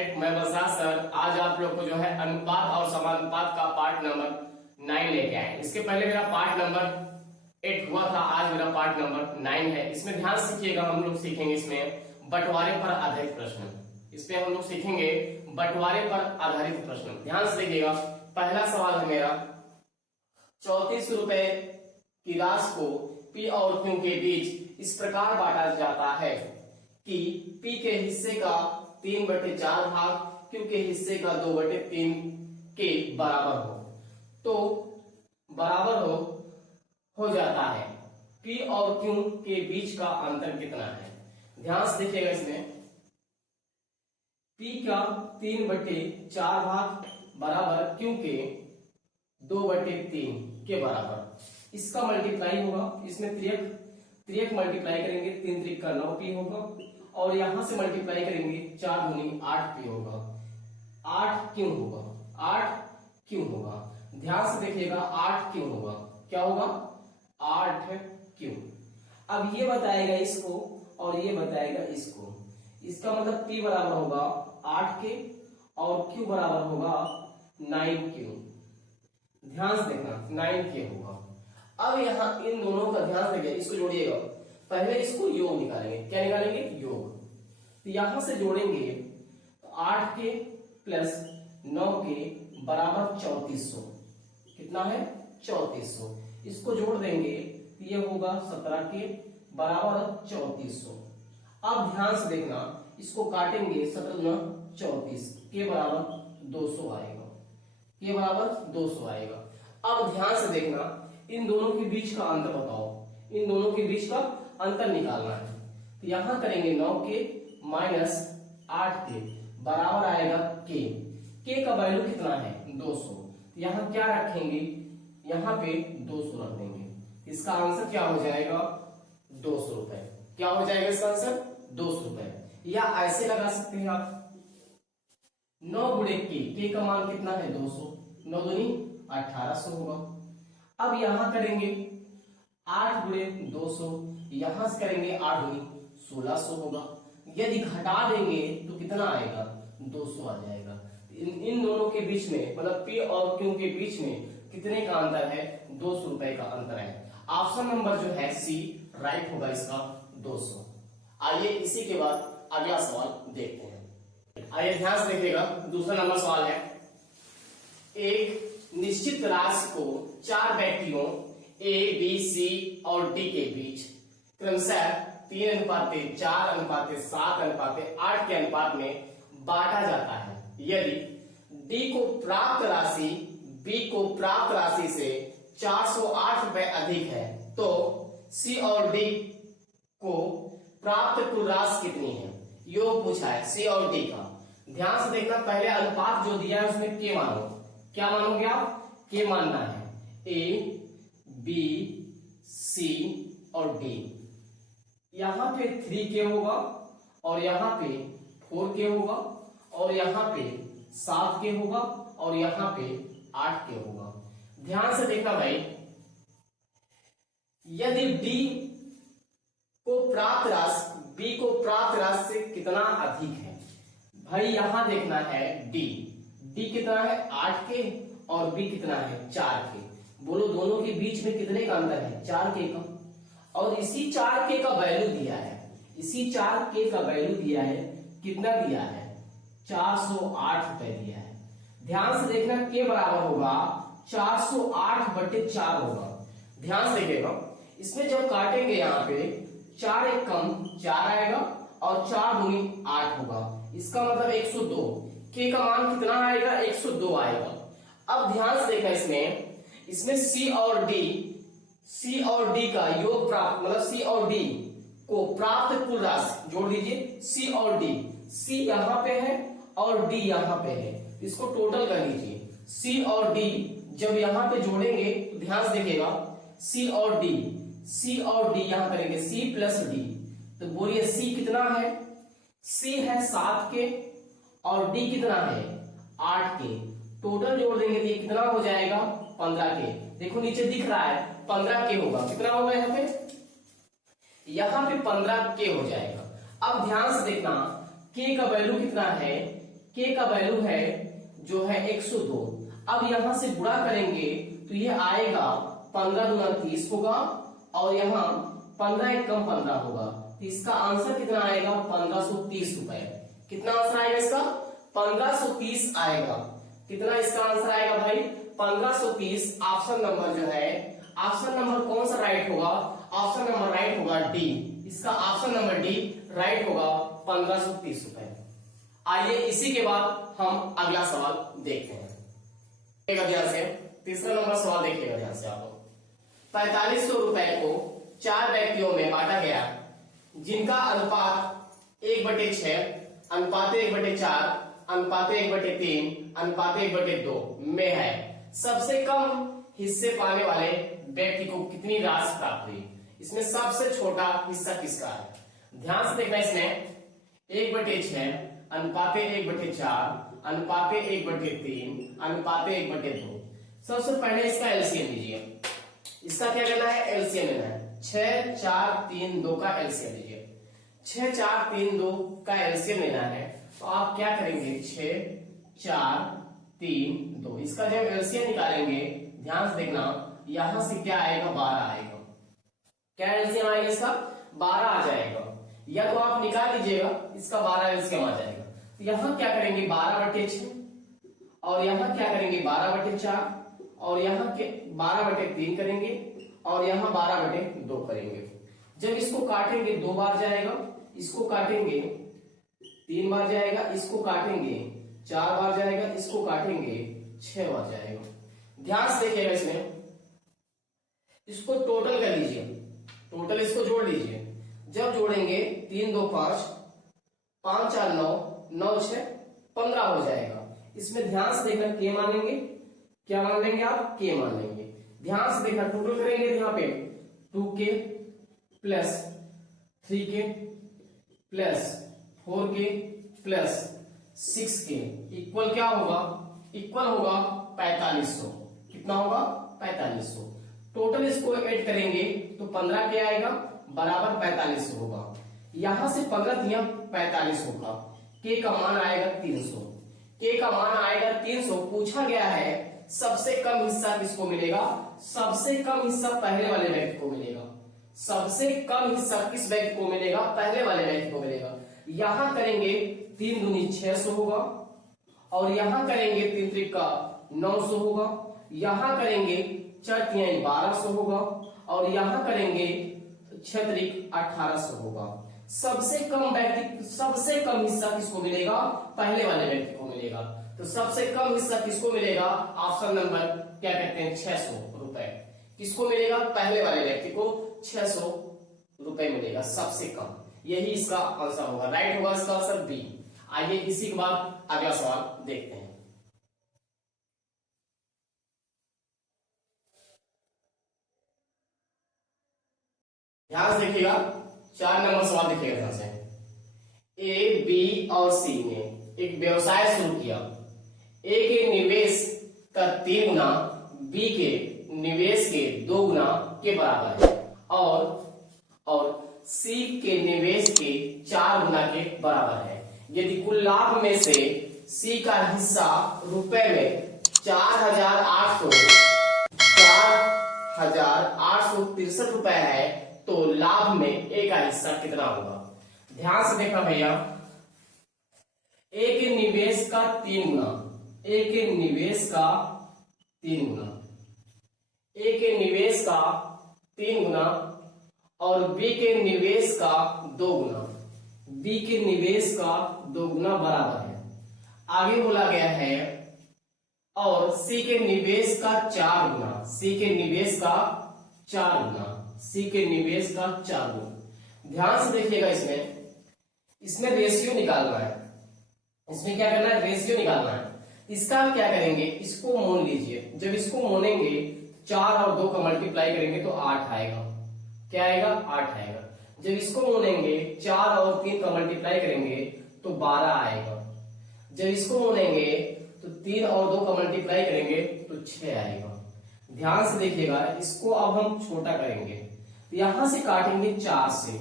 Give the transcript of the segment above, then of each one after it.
Student, मैं Basraj sir आज आप लोग को जो है अनुपात और समानुपात का पार्ट नंबर 9 लेके आए। इसके पहले मेरा पार्ट नंबर 8 हुआ था, आज मेरा पार्ट नंबर 9 है। इसमें ध्यान सीखिएगा, हम लोग सीखेंगे इसमें बंटवारे पर आधारित प्रश्न। इसमें हम लोग सीखेंगे बंटवारे पर आधारित प्रश्न। ध्यान से देखिएगा, पहला सवाल है मेरा 34 रुपए की राशि को पी और क्यू के बीच इस प्रकार बांटा जाता है कि पी के हिस्से का 3/4 भाग क्यू के हिस्से का 2/3 के बराबर हो। तो बराबर हो जाता है पी और क्यू के बीच का अंतर कितना है। ध्यान से देखिएगा, इसमें पी का 3/4 भाग बराबर क्यू के 2/3 के बराबर। इसका मल्टीप्लाई होगा, इसमें त्रियक मल्टीप्लाई करेंगे, 3 त्रिक का 9 पी होगा और यहां से मल्टीप्लाई करेंगे 4 दूनी 8 पी होगा, 8 क्यों होगा, 8 क्यों होगा। ध्यान से देखिएगा, 8 क्यों होगा, क्या होगा 8 क्यों। अब ये बताएगा इसको और ये बताएगा इसको, इसका मतलब P बराबर होगा 8 के और Q बराबर होगा 9 क्यू। ध्यान से देखना 9 के होगा। अब यहां इन दोनों का ध्यान रखिए, इसको जोड़िएगा। पहले इसको योग निकालेंगे, क्या निकालेंगे, योग। तो यहां से जोड़ेंगे तो 8 के प्लस 9 के बराबर 3400। कितना है 3400। इसको जोड़ देंगे तो ये होगा 17 के बराबर 3400। अब ध्यान से देखना, इसको काटेंगे 17 34 के बराबर 200 आएगा, के बराबर 200 आएगा। अब ध्यान से देखना, इन दोनों के बीच का अंतर बताओ, इन दोनों के बीच का अंतर निकालना है। तो यहां करेंगे 9 के माइनस 8 के बराबर आएगा के का वैल्यू कितना है 200। तो यहां क्या रखेंगे, यहां पे 200 रख देंगे। इसका आंसर क्या हो जाएगा 200 रुपए। क्या हो जाएगा इसका आंसर 200 रुपए। या ऐसे लगा सकते हैं आप, 9 गुणे के का मान कितना है 200, 9 दूनी 1800 होगा। अब यहां करेंगे 8 गुणे 200, यहां से करेंगे 8 दूनी 1600 होगा। यदि घटा देंगे तो कितना आएगा 200 आ जाएगा। इन दोनों के बीच में मतलब P और Q के बीच में कितने का अंतर है 200 रुपए का अंतर है। ऑप्शन नंबर जो है सी राइट होगा इसका 200। आइए इसी के बाद अगला सवाल देखते हैं। आइए ध्यान से देखिएगा, दूसरा नंबर सवाल है, एक निश्चित राशि को 4 व्यक्तियों A, B, C और D के बीच क्रमशः 3:4:7:8 के अनुपात में बांटा जाता है। यदि D को प्राप्त राशि B को प्राप्त राशि से 408 रुपए अधिक है तो C और D को प्राप्त कुल राशि कितनी है। योग पूछा है C और D का। ध्यान से देखना, पहले अनुपात जो दिया है उसमें के मानो। क्या मानोगे आप, के मानना है। A, B, C और D। यहां पे 3K होगा और यहां पे 4K होगा और यहां पे 7K होगा और यहां पे 8K होगा। ध्यान से देखना भाई, यदि D को प्राप्त राशि B को प्राप्त राशि से कितना अधिक है, भाई यहां देखना है D कितना है 8K और B कितना है 4K। बोलो दोनों के बीच में कितने का अंतर है 4K का। और इसी 4K का वैल्यू दिया है, इसी 4K का वैल्यू दिया है, कितना दिया है 408 रुपए दिया है। ध्यान से देखना, के बराबर होगा 408/4 होगा। ध्यान से देखिएगा, इसमें जब काटेंगे यहाँ पे 4 एक कम 4 आएगा और 4 दूनी 8 होगा। इसका मतलब 102। के का मान कितना आएगा 102 आएगा। अब ध्यान से देखा, इसमें C और D का योग प्राप्त मतलब C और D को प्राप्त कुल राशि जोड़ दीजिए। C और D, C यहां पे है और D यहां पे है, इसको टोटल कर लीजिए। C और D जब यहां पे जोड़ेंगे तो ध्यान से देखिएगा, C और D यहां करेंगे C प्लस D। तो बोलिए C कितना है, C है 7K और D कितना है 8K। टोटल जोड़ देंगे तो ये कितना हो जाएगा 15K। देखो नीचे दिख रहा है 15K होगा। कितना होगा यहाँ पे 15K हो जाएगा। अब ध्यान से देखना, K का वैल्यू कितना है k का वैल्यू है जो है 102। अब यहां से गुणा करेंगे तो ये आएगा 15 दूना 30 होगा और यहाँ 15 एक कम 15 होगा, तो इसका आंसर कितना आएगा 1530 रुपए। कितना आंसर आएगा इसका 1530 आएगा। कितना इसका आंसर आएगा भाई 1530। ऑप्शन नंबर जो है, ऑप्शन नंबर कौन सा राइट होगा, ऑप्शन नंबर राइट होगा डी। इसका ऑप्शन नंबर डी राइट होगा 1530 रुपए। आइए इसी के बाद हम अगला सवाल देखते हैं। ध्यान से तीसरा नंबर सवाल देखिएगा ध्यान से आप लोग। 4500 रुपए को 4 व्यक्तियों में बांटा गया जिनका अनुपात 1/6, अनुपात 1/4, अनुपात 1/3, अनुपात 1/2 में है। सबसे कम हिस्से पाने वाले व्यक्ति को कितनी राशि प्राप्त हुई। इसमें सबसे छोटा हिस्सा किसका है, ध्यान से देखना। इसमें 1/6, अनुपात 1/4, अनुपात 1/3, अनुपात 1/2। सबसे पहले इसका एलसीएम लीजिए। इसका क्या करना है, एलसीएम लेना है। 6, 4, 3, 2 का एलसीएम लीजिए। 6, 4, 3, 2 का एलसीएम लेना है तो आप क्या करेंगे 6, 4, 3, 2। इसका जब एलसीएम निकालेंगे ध्यान से देखना, यहां से क्या आएगा 12 आएगा। क्या एलसीएम आएगा इसका 12 आ जाएगा, या तो आप निकाल लीजिएगा इसका 12 एलसीएम आ जाएगा। तो यहां क्या करेंगे 12/6 और यहां क्या करेंगे 12/4 और यहाँ के 12/3 करेंगे और यहाँ 12/2 करेंगे। जब इसको काटेंगे 2 बार जाएगा, इसको काटेंगे 3 बार जाएगा, इसको काटेंगे 4 बार जाएगा, इसको काटेंगे 6 बार जाएगा। ध्यान से देखिएगा इसमें, इसको टोटल कर लीजिए, टोटल इसको जोड़ लीजिए। जब जोड़ेंगे 3, 2, 5, 5, 4, 9, 9, 6, 15 हो जाएगा। इसमें ध्यान से देखना के मानेंगे, क्या मान लेंगे आप के मान लेंगे। ध्यान से देखना टोटल करेंगे यहाँ पे 2k plus 3k plus 4k plus 6k equal क्या होगा, इक्वल होगा 4500। कितना होगा 4500। टोटल इसको ऐड करेंगे तो 15 के आएगा बराबर 4500 होगा। यहां से 15 दिया 45 होगा। के का मान आएगा 300। के का मान आएगा 300। पूछा गया है सबसे कम हिस्सा किसको मिलेगा, सबसे कम हिस्सा पहले वाले व्यक्ति को मिलेगा। सबसे कम हिस्सा किस व्यक्ति को मिलेगा, पहले वाले व्यक्ति को मिलेगा। यहां करेंगे 3 दूनी 600 होगा और यहां करेंगे 3 त्रिका 900 होगा, यहां करेंगे 4 तिहाई 1200 होगा और यहां करेंगे 6 त्रिक 1800 होगा। सबसे कम व्यक्ति, सबसे कम हिस्सा किसको मिलेगा, पहले वाले व्यक्ति को मिलेगा। तो सबसे कम हिस्सा किसको मिलेगा, ऑप्शन नंबर क्या कहते हैं 600 रुपए। किसको मिलेगा, पहले वाले व्यक्ति को 600 रुपए मिलेगा सबसे कम। यही इसका आंसर होगा, राइट होगा इसका आंसर बी। आइए इसी के बाद अगला सवाल देखते हैं। ध्यान से देखिएगा, 4 नंबर सवाल देखिएगा ध्यान से। ए, बी और सी ने एक व्यवसाय शुरू किया। ए के निवेश का 3 गुना बी के निवेश के 2 गुना के बराबर है और सी के निवेश के 4 गुना के बराबर है। यदि कुल लाभ में से सी का हिस्सा रुपए में 4,863 रुपए है तो लाभ में ए का हिस्सा कितना होगा। ध्यान से देखना भैया, ए के निवेश का 3 गुना, ए के निवेश का 3 गुना, ए के निवेश का 3 गुना और बी के निवेश का 2 गुना, बी के निवेश का 2 गुना बराबर है। आगे बोला गया है और सी के निवेश का 4 गुना, सी के निवेश का 4 गुना, सी के निवेश का 4 गुना। ध्यान से देखिएगा, इसमें रेशियो निकालना है। इसमें क्या करना है, रेशियो निकालना है। इसका क्या करेंगे, इसको मोल लीजिए। जब इसको मोलेंगे 4 और 2 का मल्टीप्लाई करेंगे तो 8 आएगा। क्या आएगा, 8 आएगा। जब इसको मोलेंगे 4 और 3 का मल्टीप्लाई करेंगे तो 12 आएगा। जब इसको मोलेंगे तो 3 और 2 का मल्टीप्लाई करेंगे तो 6 आएगा। ध्यान से देखिएगा, इसको अब हम छोटा करेंगे। यहां से काटेंगे 4 से,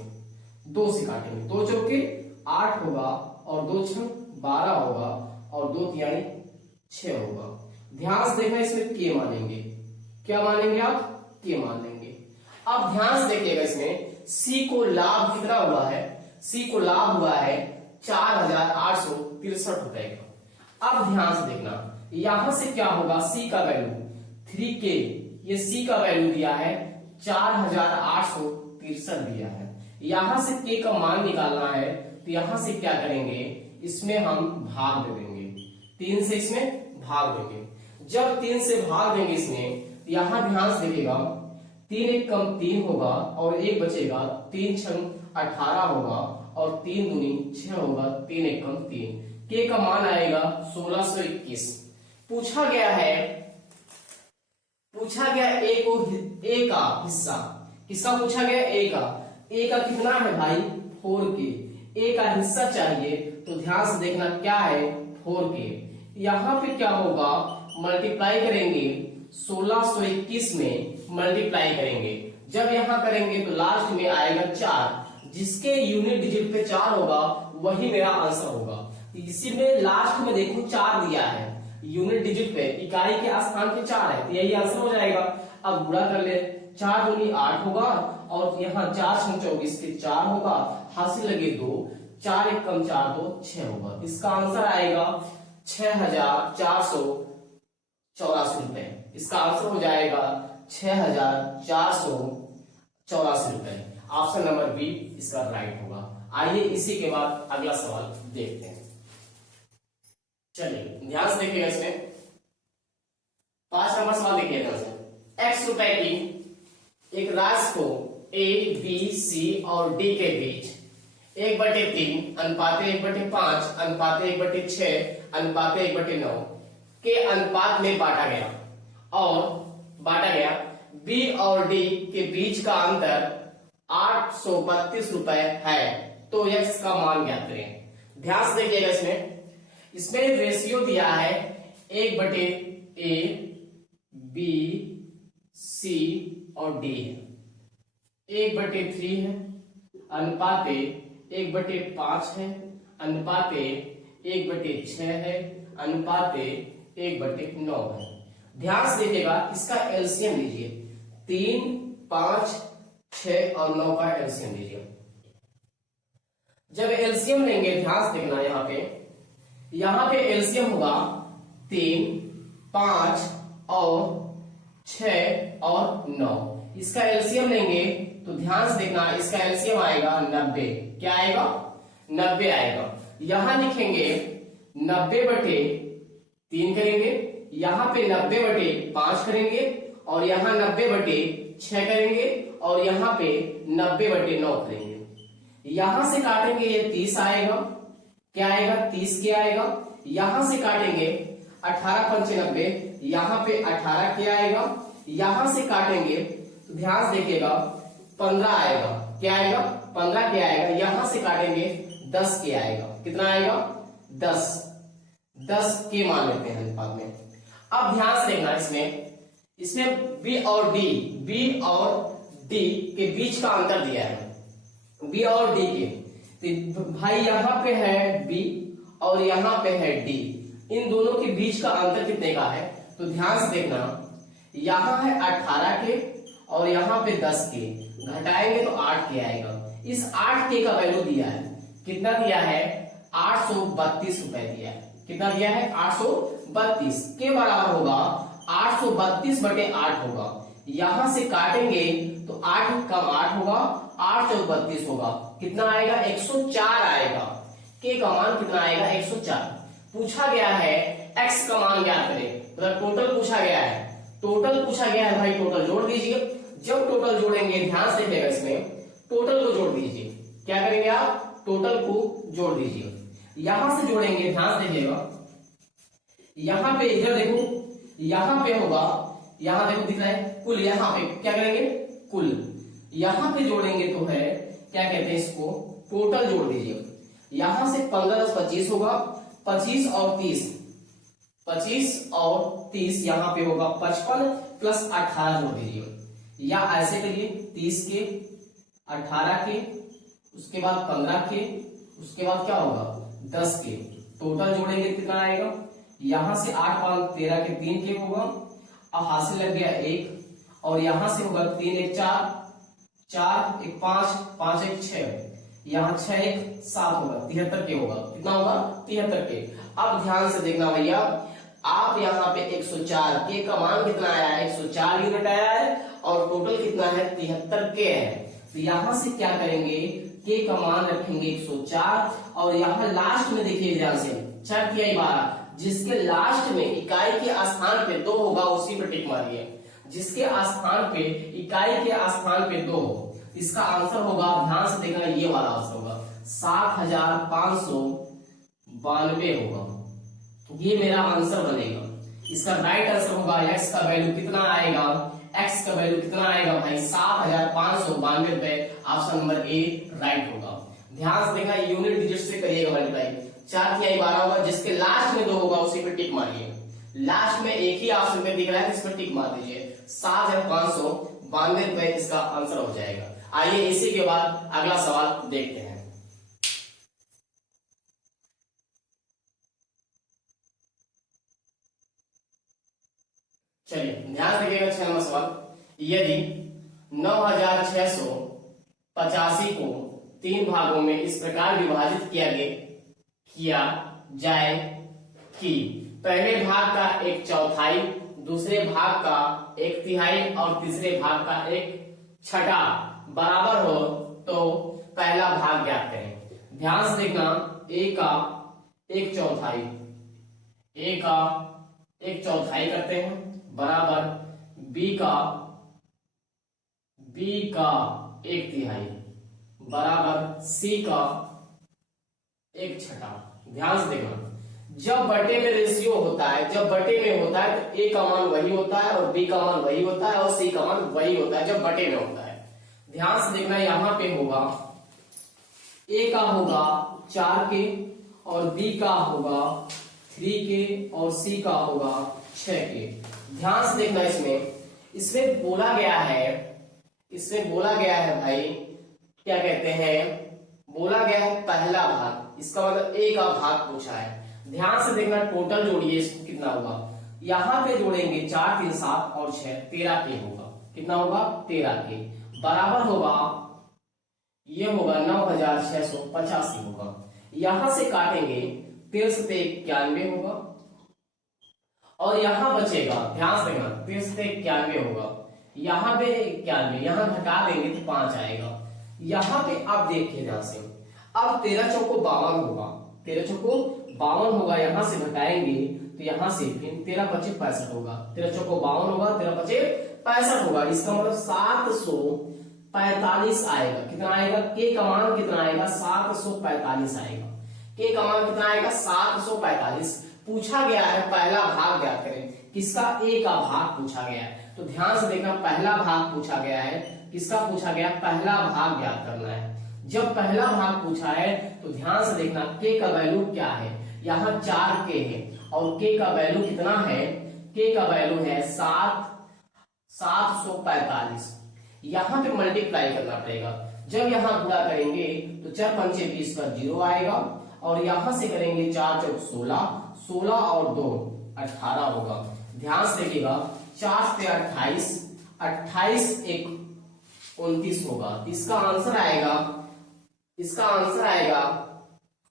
2 से काटेंगे, 2 चौके 8 होगा और 2 छंग 12 होगा 2 यानी 6 होगा। ध्यान से देखना, इसमें के मानेंगे, क्या मानेंगे आप, के मान लेंगे। अब ध्यान से देखिएगा, इसमें सी को लाभ कितना हुआ है, सी को लाभ हुआ है 4863 रुपए का। अब ध्यान से देखना, यहां से क्या होगा, सी का वैल्यू 3K, ये सी का वैल्यू दिया है 4863 दिया है। यहां से के का मान निकालना है, तो यहां से क्या करेंगे, इसमें हम भाग दे देंगे, 3 से इसमें भाग देंगे। जब 3 से भाग देंगे इसमें, यहां ध्यान से देखिएगा, 3 एक कम 3 होगा और 1 बचेगा, 3 छंग 18 होगा और 3 दूनी 6 होगा, 3 एक कम 3, के का मान आएगा 1621। पूछा गया ए का हिस्सा, किसका पूछा गया, ए का। ए का कितना है भाई, 4K, ए का हिस्सा चाहिए, तो ध्यान से देखना क्या है, 4K। यहां पे क्या होगा, मल्टीप्लाई करेंगे 1621 में मल्टीप्लाई करेंगे, जब यहां करेंगे तो लास्ट में आएगा 4, जिसके यूनिट डिजिट पे 4 होगा वही मेरा आंसर होगा। इसी में लास्ट में देखो 4 दिया है, यूनिट डिजिट पे इकाई के स्थान पे 4 है, तो यही आंसर हो जाएगा। अब गुणा कर ले, 4 दूनी 8 होगा और यहाँ 4 छंग 24 के 4 होगा, हासिल लगे 2, 4 एक कम 4 2 6 होगा। इसका आंसर आएगा 6484 रुपए। इसका आंसर हो जाएगा 6484 रुपए। ऑप्शन नंबर बी इसका राइट होगा। आइए इसी के बाद अगला सवाल देखते हैं। चलिए ध्यान से देखिएगा, इसमें 5 नंबर सवाल देखिएगा। x रुपए की एक राशि को a, b, c और d के बीच 1/3 अनुपात 1/5 अनुपात 1/6 अनुपात 1/9 के अनुपात में बांटा गया। b और d के बीच का अंतर 832 रुपए है, तो x का मान ज्ञात करें। ध्यान से देखिएगा, इसमें रेशियो दिया है 1/a, b, c और d है, 1/3 है, अनुपात 1/5 है, अनुपात 1/6 है, अनुपात 1/9 है। ध्यान से देखिएगा, इसका एलसीएम लीजिए, 3, 5, 6 और 9 का एलसीएम लीजिए। जब एलसीएम लेंगे, ध्यान से देखना, यहाँ पे एलसीएम होगा 3, 5 और 6 और 9। इसका एलसीएम लेंगे तो ध्यान से देखना, इसका एलसीएम आएगा 90। क्या आएगा, 90 आएगा। यहां लिखेंगे 90/3 करेंगे, यहां पे 90/5 करेंगे और यहां 90/6 करेंगे और यहां पे 90/9 करेंगे। यहां से काटेंगे, ये 30 आएगा, क्या आएगा, 30 क्या आएगा। यहां से काटेंगे 18 पंचे 90, यहां पे 18 क्या आएगा। यहां से काटेंगे तो ध्यान से देखिएगा 15 आएगा, क्या आएगा, 15 क्या आएगा। यहां से काटेंगे 10 क्या आएगा, कितना आएगा, 10 के मान लेते हैं अनुपात में। अब ध्यान से देखना, इसमें B और D के बीच का अंतर दिया है, B और D के, तो भाई यहाँ पे है B और यहाँ पे है D, इन दोनों के बीच का अंतर कितने का है, तो ध्यान से देखना, यहाँ है 18 के और यहाँ पे 10 के, घटाएंगे तो 8 के आएगा। इस 8 के का वैल्यू दिया है, कितना दिया है, 832 रुपए दिया है। कितना दिया है, 832 के बराबर होगा 832/8 होगा। यहां से काटेंगे तो 8 कम 8 होगा, 8 चौक 32 होगा, कितना आएगा, 104 आएगा। के का मान कितना आएगा, 104। पूछा गया है x का मान ज्ञात करें, मतलब टोटल पूछा गया है, भाई टोटल जोड़ दीजिए। जब टोटल जोड़ेंगे, ध्यान से देखिएगा, इसमें टोटल को जोड़ दीजिए। क्या करेंगे आप, टोटल को जोड़ दीजिए। यहां से जोड़ेंगे, ध्यान से देखिएगा, यहां पे इधर देखो, यहां पे होगा, यहां देखो दिख रहा है कुल, यहां पे क्या करेंगे, कुल। यहां पे जोड़ेंगे तो है, क्या कहते हैं इसको, टोटल जोड़ दीजिए। यहां से 15 10 25 होगा, 25 और 30 यहां पे होगा 55 प्लस 18 जोड़ दीजिए, या ऐसे करिए 30 के, 18 के, उसके बाद 15 के, उसके बाद क्या होगा 10 के, टोटल जोड़ेंगे कितना आएगा, यहां से 8 5 13 के 3 के होगा, अब हासिल लग गया 1, और यहां से होगा 3 1 4, 4 1 5, 5 1 6, यहाँ 6 1 7 होगा, 73 के होगा, कितना होगा 73 के। अब ध्यान से देखना भैया, आप यहाँ पे 104 के का मान कितना आया है, 104 यूनिट आया है, और टोटल कितना है 73 के है। तो यहां से क्या करेंगे, के का मान रखेंगे 104, और यहाँ लास्ट में देखिए ध्यान से 4 तिहाई 12, जिसके लास्ट में इकाई के स्थान पे 2 होगा उसी पे टिक मारिए, जिसके स्थान पे इकाई के स्थान पे 2 हो, इसका आंसर होगा, ध्यान से देखना, ये वाला आंसर होगा 7592 होगा, ये मेरा आंसर बनेगा। इसका राइट आंसर होगा, x का वैल्यू कितना आएगा, x का वैल्यू कितना आएगा भाई 7592 रुपए, ऑप्शन नंबर ए राइट होगा। ध्यान से देखना, यूनिट डिजिट से करिएगा मल्टीप्लाई, 4 तिहाई 12 होगा, जिसके लास्ट में 2 होगा उसी पे टिक मारिए, लास्ट में एक ही ऑप्शन पे दिख रहा है, इस पर टिक मार दीजिए, 7592 रुपए इसका आंसर हो जाएगा। आइए इसी के बाद अगला सवाल देखते हैं। चलिए ध्यान रखिएगा, 6 नंबर सवाल, यदि 9685 को 3 भागों में इस प्रकार विभाजित किया जाए कि पहले भाग का 1/4, दूसरे भाग का 1/3 और तीसरे भाग का 1/6 बराबर हो, तो पहला भाग ज्ञात करें। ध्यान से देखना, a का 1/4, a का 1/4 करते हैं, बराबर b का 1/3 बराबर c का 1/6। ध्यान से देखना, जब बटे में रेशियो होता है, जब बटे में होता है तो a का मान वही होता है, और b का मान वही होता है, और c का मान वही होता है जब बटे में होता है। ध्यान से देखना, यहां पे होगा a का होगा 4 के, और b का होगा 3 के, और c का होगा 6 के। ध्यान से देखना, इसमें बोला गया है भाई, क्या कहते हैं, बोला गया है पहला भाग, इसका मतलब a का भाग पूछा है। ध्यान से देखना, टोटल जोड़िए, इसको कितना होगा, यहां पे जोड़ेंगे 4 3 7 और 6 13 के होगा, कितना होगा 13 के, बराबर होगा, ये होगा 9685 होगा। यहां से काटेंगे 13 से 91 होगा, और यहां बचेगा, ध्यान से देखना, 13 से 91 होगा, यहां पे 91, यहां घटा देंगे तो 5 आएगा। यहां पे आप देखिए ध्यान से, अब 13 चौको 52 होगा, 13 चौको 52 होगा, यहां से घटाएंगे तो यहां से फिर 13 25 65 होगा, 13 चौको 52 होगा, 13 25 65 होगा, इसका मतलब 745 आएगा। कितना आएगा, के का मान कितना आएगा 745 आएगा, के का मान कितना आएगा 745। पूछा गया है पहला भाग ज्ञात करें, किसका, a का भाग पूछा गया है। तो ध्यान से देखना, पहला भाग पूछा गया है, किसका पूछा गया, पहला भाग ज्ञात करना है। जब पहला भाग पूछा है तो ध्यान से देखना, के का वैल्यू क्या है, यहाँ 4 के है, और के का वैल्यू कितना है, के का वैल्यू है 745। यहाँ पे मल्टीप्लाई करना पड़ेगा, जब यहाँ गुणा करेंगे तो 4 5 20 का 0 आएगा, और यहां से करेंगे 4 चौक 16, 16 और 2 18 होगा। ध्यान से देखिएगा, 4 से 28, 28 1 29 होगा, इसका आंसर आएगा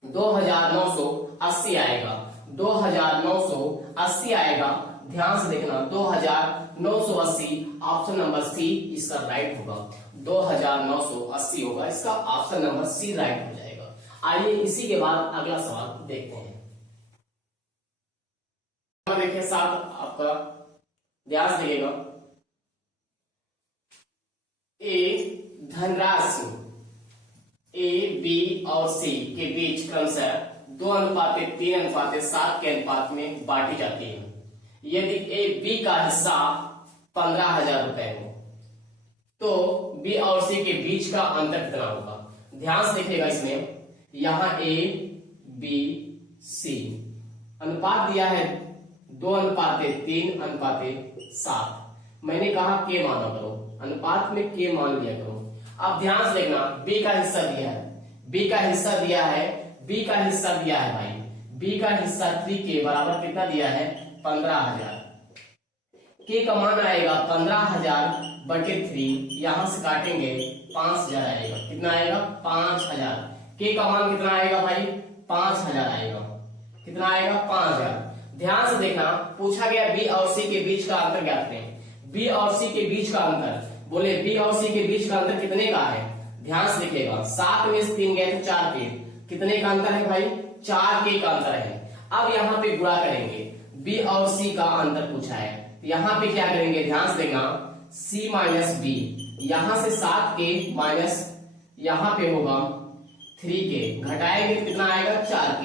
2980 आएगा, 2980 आएगा। ध्यान से देखना, 2980, ऑप्शन नंबर सी इसका राइट होगा, 2980 होगा, इसका ऑप्शन नंबर सी राइट हो जाएगा। आइए इसी के बाद अगला सवाल देखते हैं। देखिए साथ आपका ध्यान से देखिएगा, ए धनराशि ए बी और सी के बीच क्रमशः 2:3:7 के अनुपात में बांटी जाती है। यदि ए बी का हिस्सा 15,000 रुपए हो, तो बी और सी के बीच का अंतर कितना होगा। ध्यान से देखिएगा, इसमें यहां ए बी सी अनुपात दिया है 2:3:7। मैंने कहा के माना करो, अनुपात में के मान लिया करो। अब ध्यान से देखना, बी का हिस्सा दिया है, बी का हिस्सा दिया है भाई, बी का हिस्सा 3k बराबर कितना दिया है 15,000। के का मान आएगा 15,000 बटे 3, यहां से काटेंगे 5,000 आएगा। कितना आएगा 5,000। के का मान कितना आएगा भाई 5,000 आएगा। कितना आएगा 5,000। ध्यान से देखना, पूछा गया बी और सी के बीच का अंतर ज्ञात करें। बी और सी के बीच का अंतर, बोले बी और सी के बीच का अंतर कितने का है। ध्यान से देखिएगा, 7 में से 3 गए तो 4 के, कितने का अंतर है भाई 4 के का अंतर है। अब यहाँ पे गुणा करेंगे, बी और सी का अंतर पूछा है, यहाँ पे क्या करेंगे ध्यान से देखना, c माइनस बी, यहां से 7 के माइनस यहाँ पे होगा 3k, घटाएंगे कितना आएगा 4k।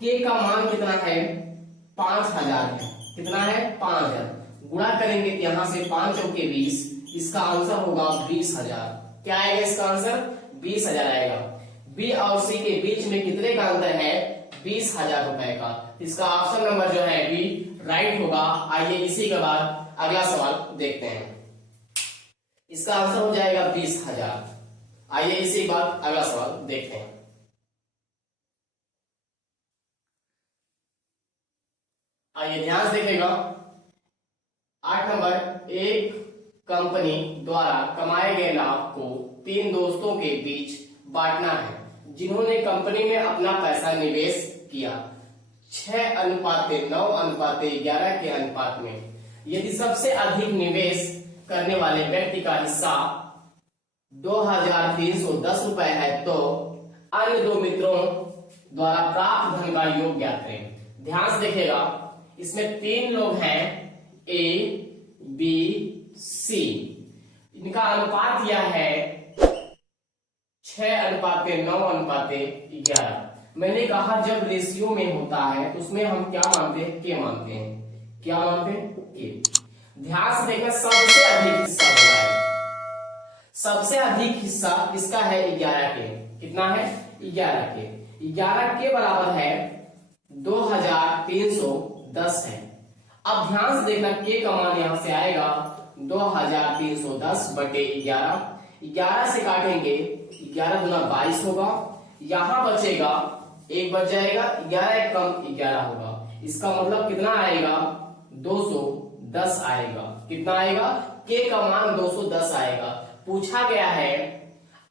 के का मान कितना है 5,000 है। कितना है 5,000। गुणा करेंगे तो यहाँ से 5 चौके 20, इसका आंसर होगा 20,000। क्या आएगा इसका आंसर 20,000 आएगा। बी और सी के बीच में कितने का अंतर है 20,000 रुपए का। इसका ऑप्शन नंबर जो है बी राइट होगा। आइए इसी के बाद अगला सवाल देखते हैं। इसका आंसर हो जाएगा 20,000। आइए इसी के बाद अगला सवाल देखते हैं। आइए ध्यान से देखिएगा, 8 नंबर, एक कंपनी द्वारा कमाए गए लाभ को 3 दोस्तों के बीच बांटना है जिन्होंने कंपनी में अपना पैसा निवेश किया 6:9:11 के अनुपात में। यदि सबसे अधिक निवेश करने वाले व्यक्ति का हिस्सा 2,310 रुपए है तो अन्य 2 मित्रों द्वारा प्राप्त धन का योग ज्ञात करें। ध्यान से देखिएगा, इसमें 3 लोग हैं ए बी सी, इनका अनुपात दिया है 6:9:11। मैंने कहा जब रेशियो में होता है तो उसमें हम क्या मानते हैं के मानते हैं। क्या मानते हैं के। ध्यान से देखना, सबसे अधिक हिस्सा होता है, सबसे अधिक हिस्सा इसका है 11 के। कितना है 11 के। 11 के बराबर है 2,310 है। अब ध्यान से देखना, के का मान यहां से आएगा 2,310 बटे 11। 11 से काटेंगे 11 गुना 22 होगा, यहां बचेगा 1 बच जाएगा, 11 एक कम 11 होगा। इसका मतलब कितना आएगा 210 आएगा। कितना आएगा के का मान 210 आएगा। पूछा गया है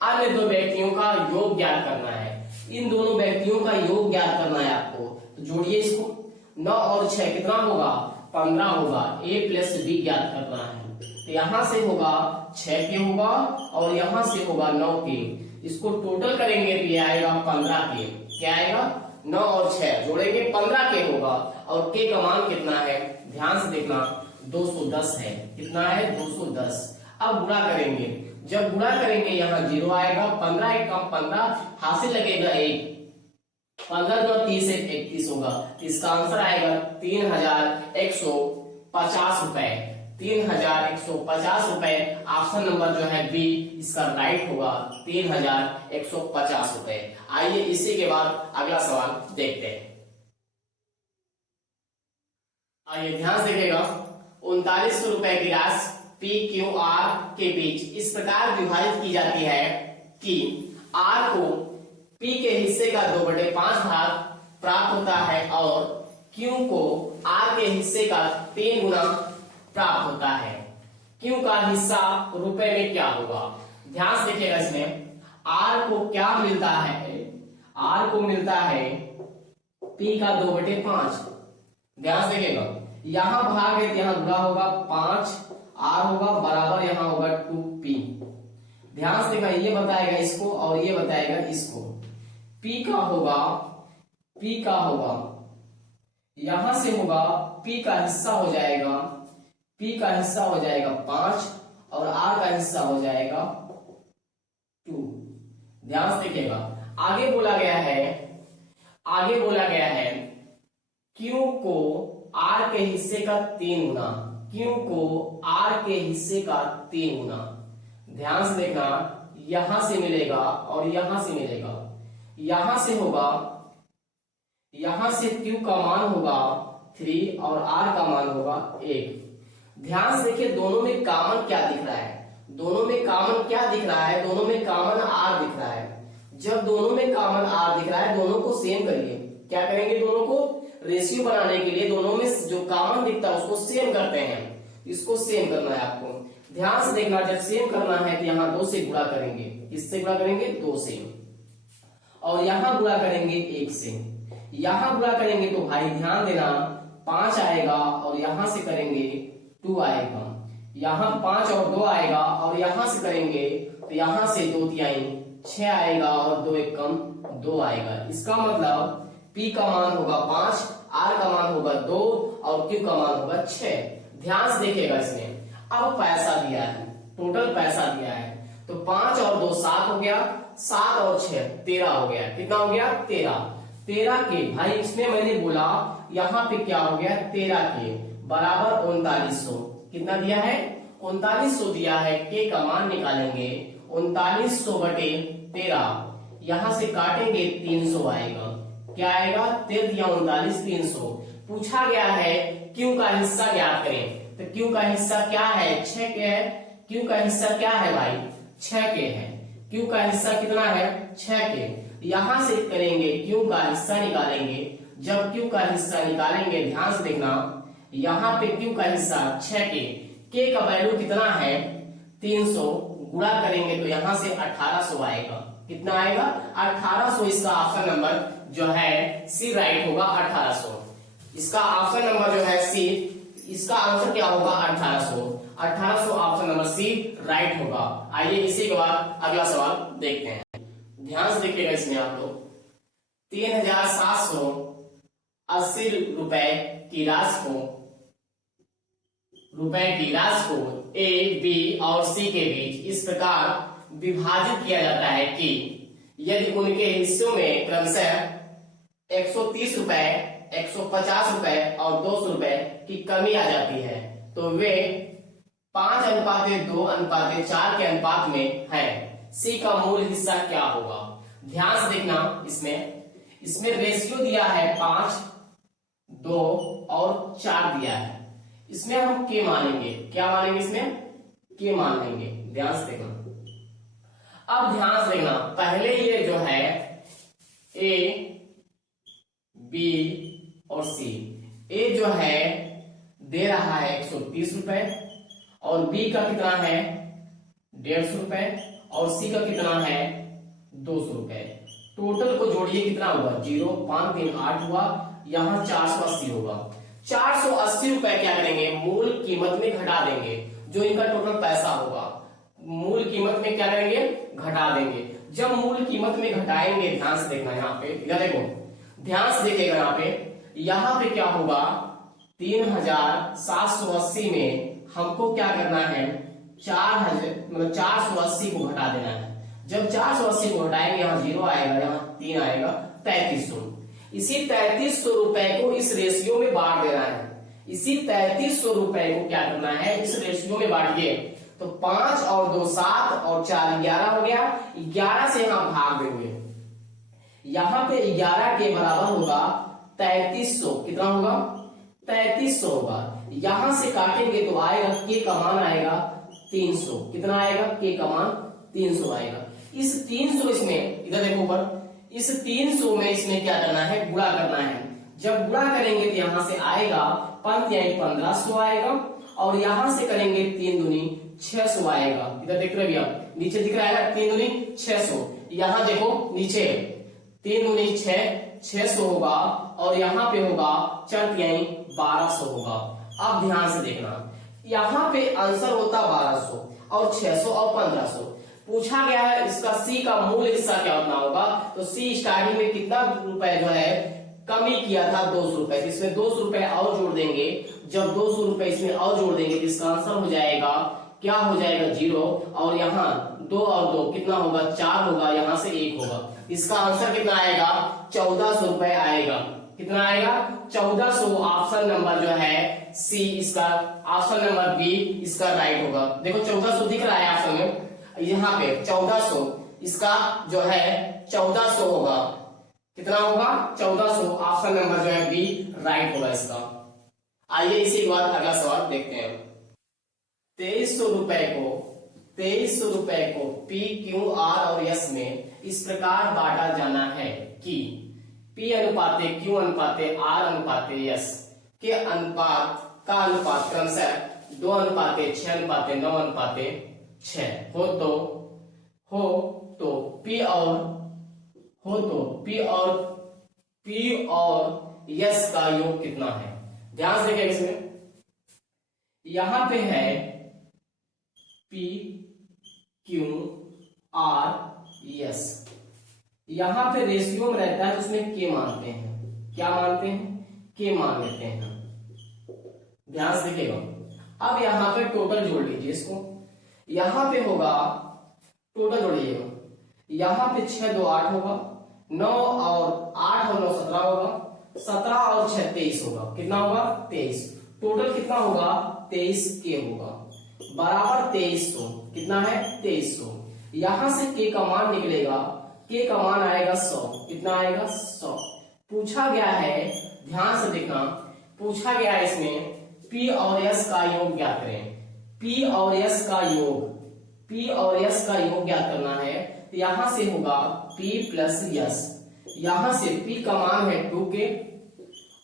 अन्य 2 व्यक्तियों का योग ज्ञात करना है। इन दोनों व्यक्तियों का योग ज्ञात करना है आपको, तो जोड़िए इसको। 9 और 6 कितना होगा 15 होगा। a प्लस b ज्ञात करना है, तो यहां से होगा 6 के होगा और यहां से होगा 9 के। इसको टोटल करेंगे तो ये आएगा 15 के। क्या आएगा 9 और 6 जोड़ेंगे 15 के होगा। और के का मान कितना है ध्यान से देखना 210 है। कितना है 210। अब गुणा करेंगे, जब गुणा करेंगे यहाँ 0 आएगा, 15 एक कम 15, हासिल लगेगा 1, 15 तो 30 एक 31 होगा। इसका आंसर आएगा 3,150 रुपए। 3,150 रुपए ऑप्शन नंबर जो है बी इसका राइट होगा। 3,150 रुपए। आइए इसी के बाद अगला सवाल देखते हैं। आइए ध्यान से देखिएगा, 3900 रुपए की राशि पी क्यू आर के बीच इस प्रकार विभाजित की जाती है कि आर को पी के हिस्से का 2/5 भाग प्राप्त होता है और क्यू को आर के हिस्से का 3 गुना प्राप्त होता है। क्यू का हिस्सा रुपए में क्या होगा। ध्यान से देखिएगा, इसमें आर को क्या मिलता है, आर को मिलता है पी का 2/5। ध्यान से देखिएगा, यहां भाग है, यहां गुणा होगा 5 आर होगा बराबर यहां होगा 2p। ध्यान से देखा, ये बताएगा इसको और ये बताएगा इसको। p का होगा यहां से होगा p का हिस्सा हो जाएगा, p का हिस्सा हो जाएगा 5 और r का हिस्सा हो जाएगा 2। ध्यान से देखिएगा, आगे बोला गया है q को r के हिस्से का 3 गुना, क्यू को आर के हिस्से का 3 गुना। ध्यान से देखना, यहां से मिलेगा और यहां से मिलेगा, यहां से होगा, यहां से क्यू का मान होगा 3 और आर का मान होगा 1। ध्यान से देखिए, दोनों में कॉमन क्या दिख रहा है, दोनों में कॉमन क्या दिख रहा है, दोनों में कॉमन आर दिख रहा है। जब दोनों में कॉमन आर दिख रहा है, दोनों को सेम करिए, क्या करेंगे, दोनों को रेशियो बनाने के लिए दोनों में जो कॉमन दिखता है उसको सेम करते हैं, इसको सेम करना है आपको। ध्यान से देखना, जब सेम करना है तो यहाँ 2 से गुणा करेंगे, किससे गुणा करेंगे, 2 से, और यहाँ गुणा करेंगे 1 से। यहाँ गुणा करेंगे तो भाई ध्यान देना 5 आएगा और यहां से करेंगे 2 आएगा, यहाँ 5 और 2 आएगा और यहां से करेंगे तो यहां से 2 तिहाई 6 आएगा और 2 एक कम 2 आएगा। इसका मतलब P का मान होगा 5, R का मान होगा 2 और Q का मान होगा 6। ध्यान से देखिएगा इसमें, अब पैसा दिया है, टोटल पैसा दिया है, तो 5 और 2 7 हो गया, 7 और 6 13 हो गया। कितना हो गया, 13 के भाई इसमें मैंने बोला यहाँ पे क्या हो गया, 13 के बराबर 3900। कितना दिया है, 3900 दिया है। के का मान निकालेंगे 3900 बटे 13, यहां से काटेंगे 300 आएगा। क्या आएगा, 13 या 39 300। पूछा गया है क्यू का हिस्सा ज्ञात करें, तो क्यू का हिस्सा क्या है, 6 के है। क्यू का हिस्सा क्या है भाई, 6 के है। क्यू का हिस्सा कितना है, 6 के। यहां से करेंगे क्यू का हिस्सा निकालेंगे। जब क्यू का हिस्सा निकालेंगे, ध्यान से देखना, यहाँ पे क्यू का हिस्सा 6 के का वैल्यू कितना है 300, गुणा करेंगे तो यहां से 1800 आएगा। कितना आएगा, 1800। इसका ऑप्शन नंबर जो है सी राइट होगा, 1800। इसका ऑप्शन नंबर जो है सी, इसका आंसर क्या होगा, 1800। 1800 ऑप्शन नंबर सी राइट होगा। आइए इसी के बाद अगला सवाल देखते हैं। ध्यान से देखिएगा, इसमें आप लोग 3780 रुपए की राशि को ए, बी और सी के बीच इस प्रकार विभाजित किया जाता है कि यदि उनके हिस्सों में क्रमशः 130 रुपए, 150 रुपए और 200 रुपए की कमी आ जाती है तो वे 5:2:4 के अनुपात में है। सी का मूल हिस्सा क्या होगा। ध्यान से देखना, इसमें रेशियो दिया है 5, 2 और 4 दिया है। इसमें हम के मानेंगे, क्या मानेंगे, इसमें के मान लेंगे। ध्यान से देखना, अब ध्यान से देखना, पहले ये जो है ए, बी और सी। ए जो है दे रहा है 130 रुपए और बी का कितना है 150 रुपए और सी का कितना है 200 रुपए। टोटल को जोड़िए, कितना हुआ 0, 5 3 8 हुआ, यहाँ 480 होगा। 480 रुपए क्या करेंगे, मूल कीमत में घटा देंगे। जो इनका टोटल पैसा होगा मूल कीमत में क्या करेंगे, घटा देंगे। जब मूल कीमत में घटाएंगे, ध्यान से देखना, यहाँ पे इधर देखो, ध्यान से देखिएगा, यहाँ पे क्या होगा 3780 में हमको क्या करना है 480 को घटा देना है। जब 480 को घटाएंगे, यहाँ 0 आएगा, यहाँ 3 आएगा, 3300। इसी 3300 रुपए को इस रेशियो में बांट देना है। इसी 3300 रुपए को क्या करना है, इस रेशियो में बांटिए। तो 5 और 2 7 और 4 11 हो गया। 11 से यहाँ भाग देंगे, यहाँ पे 11 के बराबर होगा 3300। कितना होगा 3300 होगा। यहां से काटेंगे तो आएगा के का मान आएगा 300। कितना आएगा, के का मान 300 आएगा। इस 300 इसमें इधर देखो ऊपर, इस 300 में इसमें क्या करना है, गुणा करना है। जब गुणा करेंगे तो यहां से आएगा 1500 आएगा और यहां से करेंगे 3 दूनी 600 आएगा। इधर देख रहे भैया, नीचे दिख रहा है 3 दूनी 600। यहां देखो नीचे 3 दूनी 600 होगा और यहाँ पे होगा 4 तिहाई 1200 होगा। अब ध्यान से देखना, यहाँ पे आंसर होता 1200 और 600 और 1500। पूछा गया है इसका सी का मूल हिस्सा क्या होना होगा, तो सी स्टार्टिंग में कितना रुपए जो है कमी किया था 200 रुपए, इसमें 200 रुपए और जोड़ देंगे। जब 200 रुपए इसमें और जोड़ देंगे तो इसका आंसर हो जाएगा, क्या हो जाएगा 0 और यहाँ 2 और 2 कितना होगा 4 होगा, यहाँ से 1 होगा। इसका आंसर कितना आएगा 1400 रुपए आएगा। कितना आएगा 1400। ऑप्शन नंबर जो है सी, इसका ऑप्शन नंबर बी इसका राइट होगा। देखो 1400 दिख रहा है ऑप्शन में, यहाँ पे 1400, इसका जो है 1400 होगा। कितना होगा 1400। ऑप्शन नंबर जो है बी राइट होगा इसका। आइए इसी के बाद अगला सवाल देखते हैं। 2300 रुपए को पी, क्यू, आर और एस में इस प्रकार बांटा जाना है कि P अनुपाते Q अनुपाते R अनुपाते S के अनुपात का अनुपात क्रमशः 2:6:9:6 हो तो P और S का योग कितना है। ध्यान से देखिए इसमें, यहां पे है P Q R S, यहां पे रेशियो में रहता है तो उसमें K मानते हैं। क्या मानते हैं? K मान लेते हैं। ध्यान से देखिएगा, अब यहां पे टोटल जोड़ लीजिए इसको, यहां पे होगा टोटल जोड़िएगा, यहां पे 6 2 8 होगा, 9 और 8 और 9 17 होगा, 17 और 6 23 होगा। कितना होगा? 23। टोटल कितना होगा? 23 के होगा, बराबर 2300। कितना है? 2300। यहां से के का मान निकलेगा, के का मान आएगा 100। कितना आएगा? 100। पूछा गया है, ध्यान से देखना, पूछा गया है इसमें P और S का योग ज्ञात करें। P और S का योग, P और S का योग ज्ञात करना है, तो यहां से होगा P प्लस S। यहां से P का मान है 2K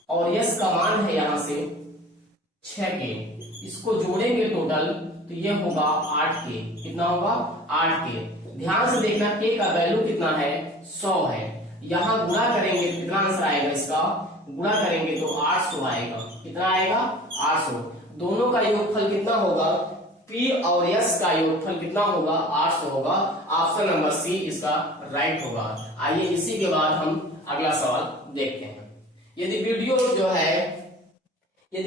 और S का मान है यहां से 6K। इसको जोड़ेंगे टोटल तो ये होगा 8K। कितना होगा? 8K। ध्यान से देखना, K का वैल्यू कितना है? 100 है। यहां गुणा करेंगे तो कितना आंसर आएगा इसका? गुणा करेंगे तो 800 आएगा। कितना आएगा? 800। दोनों का योगफल कितना होगा? P और S का योगफल कितना होगा? 800 होगा। ऑप्शन नंबर सी इसका राइट होगा। आइए इसी के बाद हम अगला सवाल देखते हैं। यदि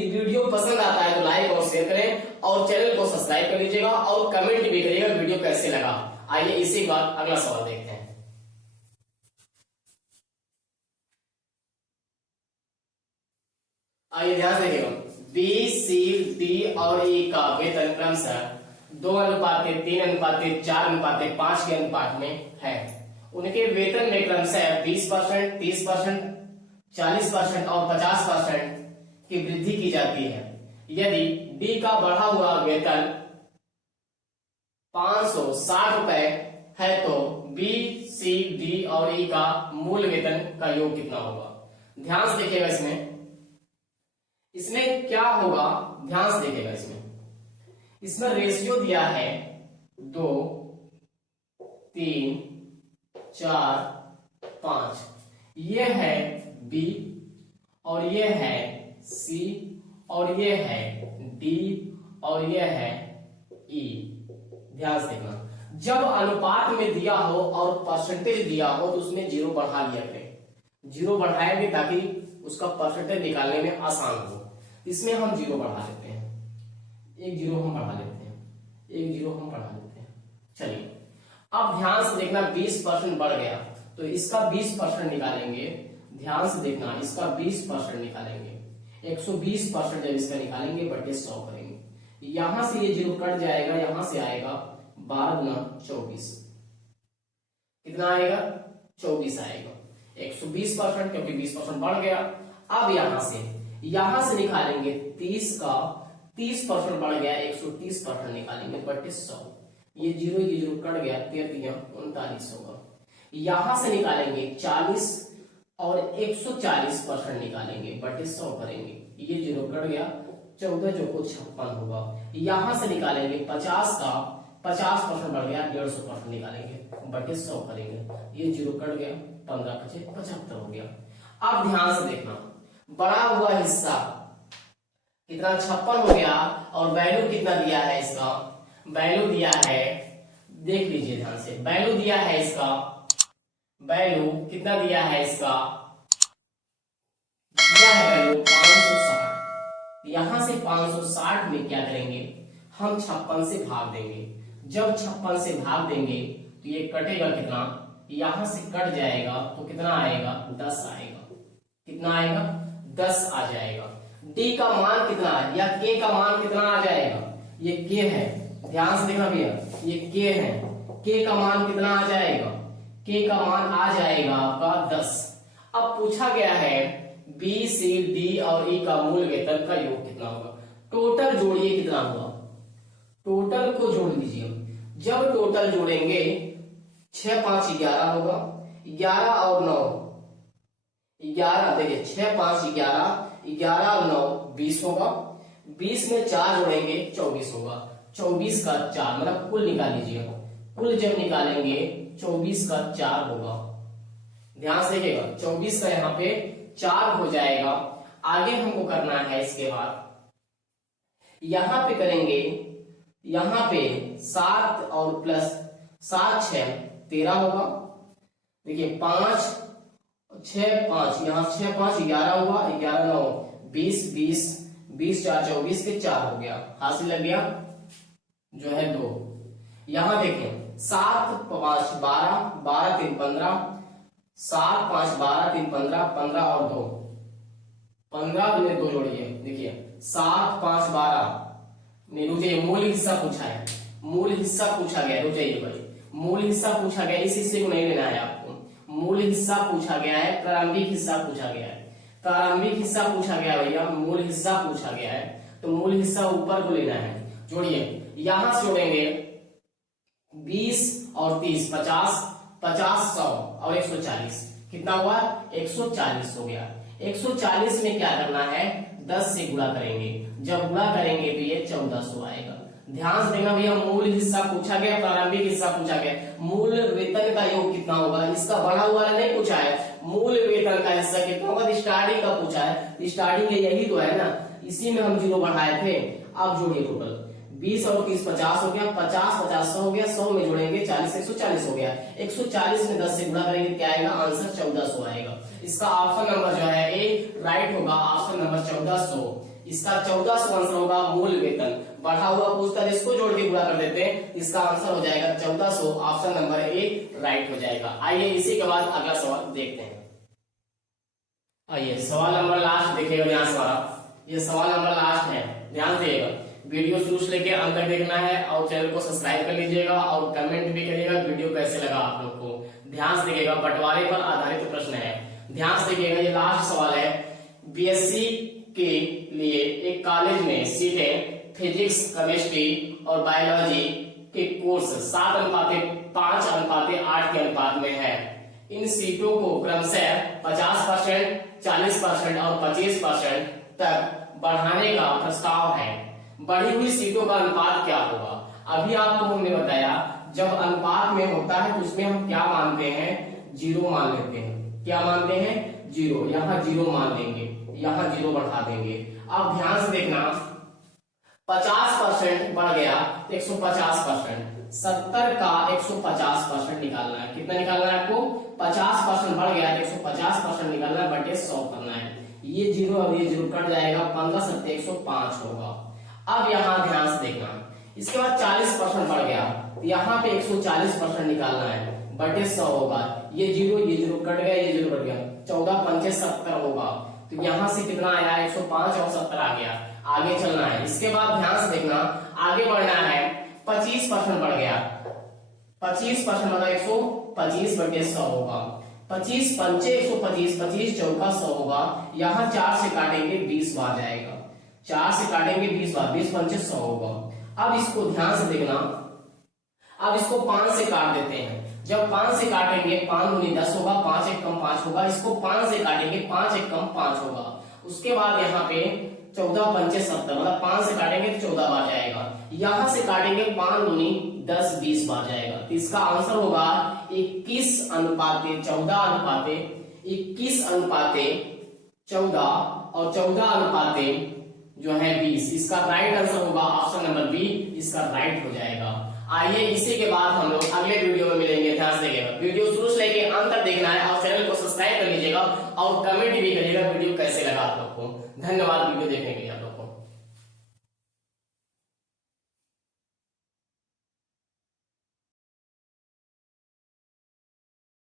वीडियो पसंद आता है तो लाइक और शेयर करें और चैनल को सब्सक्राइब कर लीजिएगा और कमेंट भी करिएगा वीडियो कैसे लगा। आइए इसी के बाद अगला सवाल देखते हैं। आइए ध्यान से देखिएगा, B, C, D और E का वेतन क्रमशः 2:3:4:5 के अनुपात में है। उनके वेतन में क्रमशः 20%, 30%, 40% और 50% की वृद्धि की जाती है। यदि D का बढ़ा हुआ वेतन 560 रुपए है तो B, C, D और E का मूल वेतन का योग कितना होगा। ध्यान से देखिएगा, इसमें क्या होगा, ध्यान से देखिएगा। इसमें रेशियो दिया है 2 3 4 5। ये है B और ये है C और ये है D और ये है E। ध्यान से देखना, जब अनुपात में दिया हो और परसेंटेज दिया हो तो उसमें 0 बढ़ा लिया करें। 0 बढ़ाएंगे ताकि उसका परसेंटेज निकालने में आसान हो। इसमें हम 0 बढ़ा लेते हैं, एक 0 हम बढ़ा लेते हैं, एक 0 हम बढ़ा लेते हैं। चलिए अब ध्यान से देखना, 20% बढ़ गया तो इसका 20% निकालेंगे। ध्यान से देखना, इसका 20% निकालेंगे, 120% जब इसका निकालेंगे बटे 100 करेंगे। यहां से ये 0 कट जाएगा, यहां से आएगा 12 गुना 24। कितना आएगा? 24 आएगा। 120% क्योंकि 20% बढ़ गया। अब यहां से निकालेंगे 30 का 30% बढ़ गया, 130% निकालेंगे बटे 100। ये 0 कट गया, 13 39 होगा। यहां से निकालेंगे 40 और 140% निकालेंगे बटे 100 करेंगे। ये 0 कट गया, 14 चौको 56 होगा। यहां से निकालेंगे 50 का 50% बढ़ गया, 150% निकालेंगे बटे 100 करेंगे। ये 0 कट गया, 15 × 5 = 75 हो गया। अब ध्यान से देखना, बड़ा हुआ हिस्सा कितना 56 हो गया और वैल्यू कितना दिया है इसका? वैल्यू दिया है, देख लीजिए ध्यान से, वैल्यू दिया है इसका, वैल्यू कितना दिया है इसका? दिया है वैल्यू 560। यहां से 560 में क्या करेंगे? हम 56 से भाग देंगे। जब 56 से भाग देंगे तो ये कटेगा कितना? यहां से कट जाएगा तो कितना आएगा? 10 आएगा। कितना आएगा? 10 आ जाएगा। D का मान कितना है या K का मान कितना आ जाएगा? ये K है, ध्यान से देखना भैया, ये K है। K का मान कितना आ जाएगा? K का मान आ जाएगा आपका 10। अब पूछा गया है B, C, D और E का मूल वेतन का योग कितना होगा। टोटल जोड़िए, कितना होगा? टोटल को जोड़ लीजिए। जब टोटल जोड़ेंगे 6 5 11 होगा, 11 और 9 11 देखिए 6 5 11, 11 और 9 20 होगा, 20 में 4 जोड़ेंगे 24 होगा, 24 का 4 मतलब कुल निकाल लीजिए, कुल जब निकालेंगे 24 का 4 होगा। ध्यान से देखिएगा 24 का यहाँ पे 4 हो जाएगा। आगे हमको करना है, इसके बाद यहां पे करेंगे, यहां पे 7 और प्लस 7 6 13 होगा। देखिए 5 6 5 यहाँ 6 5 11 हुआ, 11 9 20 20 20 4 24 के 4 हो गया, हासिल लग गया जो है 2। यहां देखें 7 5 12 12 3 15, 7 5 12 3 15, 15 और 2 15 में 2 जोड़िए। देखिए 7 5 12 नहीं, रुकिए, मूल हिस्सा पूछा है, मूल हिस्सा पूछा गया, रुकिए भाई, मूल हिस्सा पूछा गया, इस हिस्से को नहीं लेना है आपको। मूल हिस्सा पूछा गया है, प्रारंभिक हिस्सा पूछा गया है, प्रारंभिक हिस्सा पूछा गया भैया, मूल हिस्सा पूछा गया है, तो मूल हिस्सा ऊपर को लेना है। जोड़िए, यहां से जोड़ेंगे 20 और 30 50 50 100 और 140, कितना हुआ 140 हो गया। 140 में क्या करना है, 10 से गुणा करेंगे, जब गुणा करेंगे तो ये 1400 आएगा। ध्यान से देखना भैया, मूल हिस्सा पूछा गया, प्रारंभिक हिस्सा पूछा गया, मूल वेतन का योग कितना होगा, इसका बढ़ा हुआ नहीं पूछा है, मूल वेतन का हिस्सा कितना होगा, स्टार्टिंग का पूछा है, स्टार्टिंग के यही तो है ना, इसी में हम 0 बढ़ाए थे। अब जोड़िए टोटल 20 और 30 50 हो गया, 50 50 100 हो गया, 100 में जोड़ेंगे 40 140 हो गया, 140 में 10 से गुणा करेंगे क्या आएगा, आंसर 1400 आएगा। इसका ऑप्शन नंबर जो है ए राइट होगा, ऑप्शन नंबर 1400। इसका 1400 आंसर होगा मूल वेतन। बढ़ा हुआ पूछता है, इसको जोड़ के गुणा कर देते हैं, इसका आंसर हो जाएगा 1400, ऑप्शन नंबर ए राइट हो जाएगा। आइए इसी के बाद अगला सवाल देखते हैं। आइए सवाल नंबर लास्ट देखिएगा, ध्यान से हमारा ये सवाल नंबर लास्ट है, ध्यान दिएगा, वीडियो शुरू से लेकर अंत तक देखना है और चैनल को सब्सक्राइब कर लीजिएगा और कमेंट भी करिएगा वीडियो कैसे लगा आप लोग को। ध्यान से देखिएगा, बंटवारे पर आधारित प्रश्न है, ध्यान से देखिएगा। ये लास्ट सवाल है, बीएससी के लिए एक कॉलेज में सीटें फिजिक्स केमिस्ट्री और बायोलॉजी के कोर्स 7:5:8 के अनुपात में है। इन सीटों को क्रमशः 50%, 40% और 25% तक बढ़ाने का प्रस्ताव है। बढ़ी हुई सीटों का अनुपात क्या होगा? अभी आपको हमने बताया, जब अनुपात में होता है तो उसमें हम क्या मानते हैं, 0 मान लेते हैं। क्या मानते हैं, 0। यहाँ 0 मान देंगे, यहाँ 0 बढ़ा देंगे। अब ध्यान से देखना, 50% बढ़ गया 150%, 70 का 150% निकालना है। कितना निकालना है आपको, 50% बढ़ गया 150% निकालना है, बटे 100 करना है। ये 0 और ये 0 कट जाएगा, 15 7 105 होगा। अब यहाँ ध्यान से देखना, इसके बाद 40% बढ़ गया, यहाँ पे 140% निकालना है, बटे 100 होगा। ये 0 कट गया, ये 0 कट गया, 14 5 70 होगा। तो यहाँ से कितना आया, 105 और 70 आ गया। आगे चलना है, इसके बाद ध्यान से देखना, आगे बढ़ना है, 25% बढ़ गया, 25% मतलब 125 बटे 100 होगा। 25 पंचे 125, 25 चौका 100 होगा। यहाँ 4 से काटेंगे 20 बार जाएगा, 4 से काटेंगे 20 बार, 20 पंचे 100 होगा। अब इसको ध्यान से देखना, अब इसको 5 से काट देते हैं। जब 5 से काटेंगे, 5 दूनी 10 होगा, 5 1 कम 5 होगा। इसको 5 से काटेंगे, 5 1 कम 5 होगा। उसके बाद यहाँ पे 14 पंचे 70, मतलब 5 से काटेंगे तो 14 बार जाएगा। यहाँ से काटेंगे 5 दूनी 10 20 बार जाएगा। तो इसका आंसर होगा 21:14, 21:14 और 14 जो है 20। इसका राइट आंसर होगा ऑप्शन नंबर बी, इसका राइट हो जाएगा। आइए इसी के बाद हम लोग अगले वीडियो में मिलेंगे। ध्यान से देखिएगा, वीडियो शुरू से लेके अंत तक देखना है और चैनल को सब्सक्राइब कर लीजिएगा और कमेंट भी करिएगा वीडियो कैसे लगा आप लोग को। धन्यवाद वीडियो देखने के लिए आप लोग।